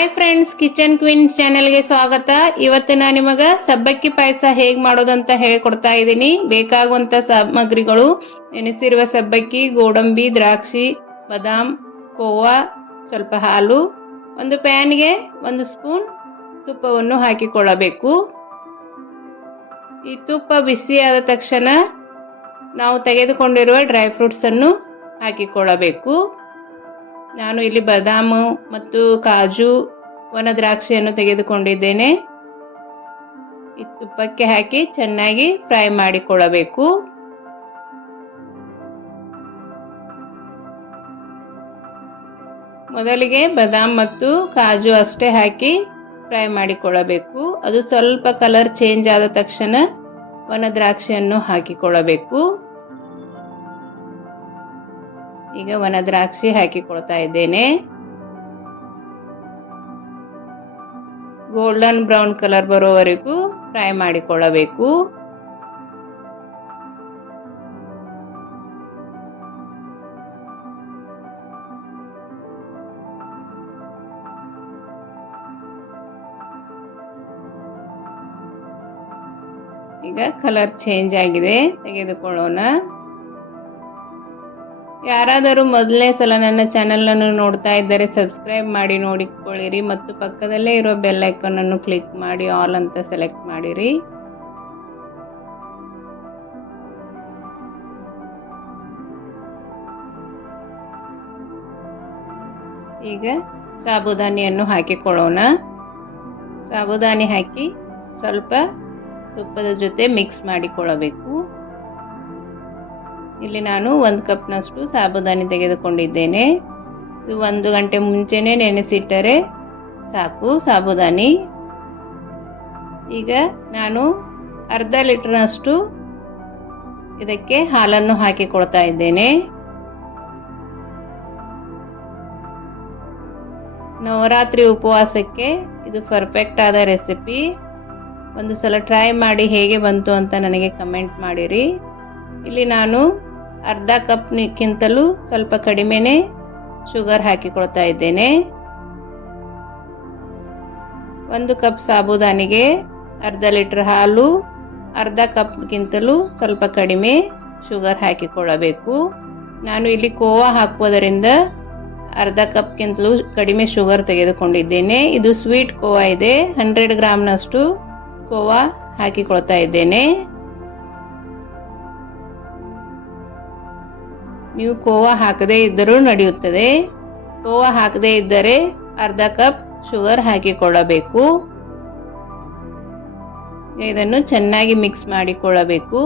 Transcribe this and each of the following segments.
Hi friends, kitchen queen ಚಾನೆಲ್ಗೆ ಸ್ವಾಗತ. ಇವತ್ತು ನಾನು ನಿಮಗೆ ಸಬ್ಬಕ್ಕಿ ಪಾಯಸ ಹೇಗೆ ಮಾಡೋದಂತ ಹೇಳಿಕೊಡ್ತಾ ಇದ್ದೀನಿ. ಬೇಕಾಗುವಂಥ ಸಾಮಗ್ರಿಗಳು: ನೆನೆಸಿರುವ ಸಬ್ಬಕ್ಕಿ, ಗೋಡಂಬಿ, ದ್ರಾಕ್ಷಿ, ಬಾದಾಮ್, ಕೋವಾ, ಸ್ವಲ್ಪ ಹಾಲು. ಒಂದು ಪ್ಯಾನ್ಗೆ 1 ಸ್ಪೂನ್ ತುಪ್ಪವನ್ನು ಹಾಕಿಕೊಳ್ಳಬೇಕು. ಈ ತುಪ್ಪ ಬಿಸಿಯಾದ ತಕ್ಷಣ ನಾವು ತೆಗೆದುಕೊಂಡಿರುವ ಡ್ರೈ ಫ್ರೂಟ್ಸ್ ಅನ್ನು ಹಾಕಿಕೊಳ್ಳಬೇಕು. ನಾನು ಇಲ್ಲಿ ಬಾದಾಮು ಮತ್ತು ಕಾಜು, ಒಣ ದ್ರಾಕ್ಷಿಯನ್ನು ತೆಗೆದುಕೊಂಡಿದ್ದೇನೆ. ಈ ತುಪ್ಪಕ್ಕೆ ಹಾಕಿ ಚೆನ್ನಾಗಿ ಫ್ರೈ ಮಾಡಿಕೊಳ್ಳಬೇಕು. ಮೊದಲಿಗೆ ಬಾದಾಮ್ ಮತ್ತು ಕಾಜು ಅಷ್ಟೇ ಹಾಕಿ ಫ್ರೈ ಮಾಡಿಕೊಳ್ಳಬೇಕು. ಅದು ಸ್ವಲ್ಪ ಕಲರ್ ಚೇಂಜ್ ಆದ ತಕ್ಷಣ ಒಣ ದ್ರಾಕ್ಷಿಯನ್ನು ಹಾಕಿಕೊಳ್ಳಬೇಕು. ಈಗ ಒಣ ದ್ರಾಕ್ಷಿ ಹಾಕಿಕೊಳ್ತಾ ಇದ್ದೇನೆ. ಗೋಲ್ಡನ್ ಬ್ರೌನ್ ಕಲರ್ ಬರೋವರೆಗೂ ಫ್ರೈ ಮಾಡಿಕೊಳ್ಳಬೇಕು. ಈಗ ಕಲರ್ ಚೇಂಜ್ ಆಗಿದೆ, ತೆಗೆದುಕೊಳ್ಳೋಣ. ಯಾರಾದರೂ ಮೊದಲನೇ ಸಲ ನನ್ನ ಚಾನೆಲ್ ಅನ್ನು ನೋಡ್ತಾ ಇದ್ದರೆ ಸಬ್ಸ್ಕ್ರೈಬ್ ಮಾಡಿ ನೋಡಿಕೊಳ್ಳಿರಿ ಮತ್ತು ಪಕ್ಕದಲ್ಲೇ ಇರೋ ಬೆಲ್ ಐಕಾನ್ ಅನ್ನು ಕ್ಲಿಕ್ ಮಾಡಿ ಆಲ್ ಅಂತ ಸೆಲೆಕ್ಟ್ ಮಾಡಿರಿ. ಈಗ ಸಾಬುದಾನಿಯನ್ನು ಹಾಕಿಕೊಳ್ಳೋಣ. ಸಾಬುದಾನಿ ಹಾಕಿ ಸ್ವಲ್ಪ ತುಪ್ಪದ ಜೊತೆ ಮಿಕ್ಸ್ ಮಾಡಿಕೊಳ್ಳಬೇಕು. ಇಲ್ಲಿ ನಾನು 1 ಕಪ್ನಷ್ಟು ಸಾಬುದಾನಿ ತೆಗೆದುಕೊಂಡಿದ್ದೇನೆ. ಇದು 1 ಗಂಟೆ ಮುಂಚೆನೇ ನೆನೆಸಿಟ್ಟರೆ ಸಾಕು ಸಾಬುದಾನಿ. ಈಗ ನಾನು ಅರ್ಧ ಲೀಟರ್ನಷ್ಟು ಇದಕ್ಕೆ ಹಾಲನ್ನು ಹಾಕಿಕೊಳ್ತಾ ಇದ್ದೇನೆ. ನವರಾತ್ರಿ ಉಪವಾಸಕ್ಕೆ ಇದು ಪರ್ಫೆಕ್ಟ್ ಆದ ರೆಸಿಪಿ. ಒಂದು ಸಲ ಟ್ರೈ ಮಾಡಿ ಹೇಗೆ ಬಂತು ಅಂತ ನನಗೆ ಕಮೆಂಟ್ ಮಾಡಿರಿ. ಇಲ್ಲಿ ನಾನು ಅರ್ಧ ಕಪ್ಗಿಂತಲೂ ಸ್ವಲ್ಪ ಕಡಿಮೆನೇ ಶುಗರ್ ಹಾಕಿಕೊಳ್ತಾ ಇದ್ದೇನೆ. 1 ಕಪ್ ಸಾಬುದಾನಿಗೆ ಅರ್ಧ ಲೀಟರ್ ಹಾಲು, ಅರ್ಧ ಕಪ್ಗಿಂತಲೂ ಸ್ವಲ್ಪ ಕಡಿಮೆ ಶುಗರ್ ಹಾಕಿಕೊಳ್ಳಬೇಕು. ನಾನು ಇಲ್ಲಿ ಕೋವಾ ಹಾಕುವುದರಿಂದ ಅರ್ಧ ಕಪ್ಗಿಂತಲೂ ಕಡಿಮೆ ಶುಗರ್ ತೆಗೆದುಕೊಂಡಿದ್ದೇನೆ. ಇದು ಸ್ವೀಟ್ ಕೋವಾ ಇದೆ. 100 ಗ್ರಾಮ್ನಷ್ಟು ಕೋವಾ ಹಾಕಿಕೊಳ್ತಾ ಇದ್ದೇನೆ. ನೀವು ಕೋವಾ ಹಾಕದೇ ಇದ್ದರೂ ನಡೆಯುತ್ತದೆ. ಕೋವಾ ಹಾಕದೇ ಇದ್ದರೆ ಅರ್ಧ ಕಪ್ ಶುಗರ್ ಹಾಕಿಕೊಳ್ಳಬೇಕು. ಇದನ್ನು ಚೆನ್ನಾಗಿ ಮಿಕ್ಸ್ ಮಾಡಿಕೊಳ್ಳಬೇಕು.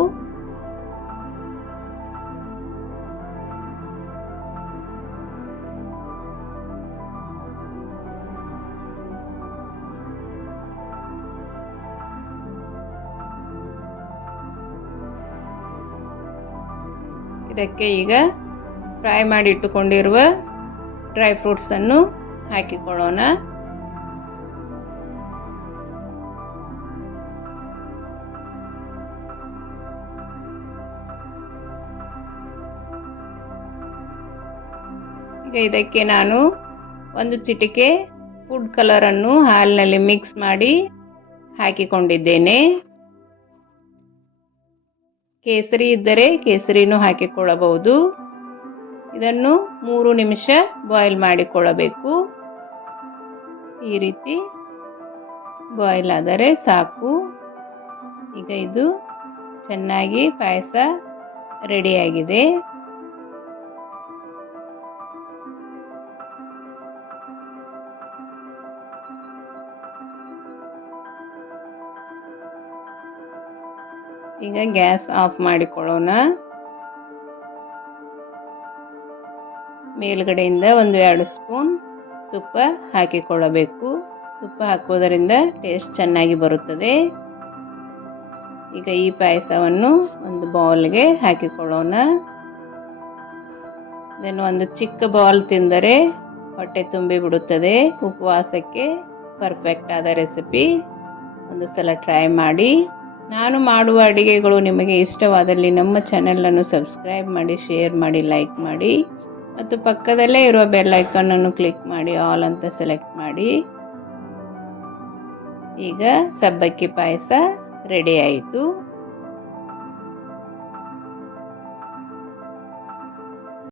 ಇದಕ್ಕೆ ಈಗ ಫ್ರೈ ಮಾಡಿ ಇಟ್ಟುಕೊಂಡಿರುವ ಡ್ರೈ ಫ್ರೂಟ್ಸ್ ಅನ್ನು ಹಾಕಿಕೊಳ್ಳೋಣ. ಈಗ ಇದಕ್ಕೆ ನಾನು 1 ಚಿಟಿಕೆ ಫುಡ್ ಕಲರ್ ಅನ್ನು ಹಾಲಿನಲ್ಲಿ ಮಿಕ್ಸ್ ಮಾಡಿ ಹಾಕಿಕೊಂಡಿದ್ದೇನೆ. ಕೇಸರಿ ಇದ್ದರೆ ಕೇಸರಿನೂ ಹಾಕಿಕೊಳ್ಳಬಹುದು. ಇದನ್ನು 3 ನಿಮಿಷ ಬಾಯ್ಲ್ ಮಾಡಿಕೊಳ್ಳಬೇಕು. ಈ ರೀತಿ ಬಾಯ್ಲ್ ಆದರೆ ಸಾಕು. ಈಗ ಇದು ಚೆನ್ನಾಗಿ ಪಾಯಸ ರೆಡಿಯಾಗಿದೆ. ಈಗ ಗ್ಯಾಸ್ ಆಫ್ ಮಾಡಿಕೊಳ್ಳೋಣ. ಮೇಲ್ಗಡೆಯಿಂದ 1-2 ಸ್ಪೂನ್ ತುಪ್ಪ ಹಾಕಿಕೊಳ್ಳಬೇಕು. ತುಪ್ಪ ಹಾಕುವುದರಿಂದ ಟೇಸ್ಟ್ ಚೆನ್ನಾಗಿ ಬರುತ್ತದೆ. ಈಗ ಈ ಪಾಯಸವನ್ನು ಒಂದು ಬೌಲ್ಗೆ ಹಾಕಿಕೊಳ್ಳೋಣ. ಇದನ್ನು ಒಂದು ಚಿಕ್ಕ ಬೌಲ್ ತಿಂದರೆ ಹೊಟ್ಟೆ ತುಂಬಿ ಬಿಡುತ್ತದೆ. ಉಪವಾಸಕ್ಕೆ ಪರ್ಫೆಕ್ಟ್ ಆದ ರೆಸಿಪಿ. ಒಂದು ಸಲ ಟ್ರೈ ಮಾಡಿ. ನಾನು ಮಾಡುವ ಅಡಿಗೆಗಳು ನಿಮಗೆ ಇಷ್ಟವಾದಲ್ಲಿ ನಮ್ಮ ಚಾನೆಲನ್ನು ಸಬ್ಸ್ಕ್ರೈಬ್ ಮಾಡಿ, ಶೇರ್ ಮಾಡಿ, ಲೈಕ್ ಮಾಡಿ ಮತ್ತು ಪಕ್ಕದಲ್ಲೇ ಇರುವ ಬೆಲ್ ಐಕಾನ್ ಅನ್ನು ಕ್ಲಿಕ್ ಮಾಡಿ ಆಲ್ ಅಂತ ಸೆಲೆಕ್ಟ್ ಮಾಡಿ. ಈಗ ಸಬ್ಬಕ್ಕಿ ಪಾಯಸ ರೆಡಿ ಆಯಿತು.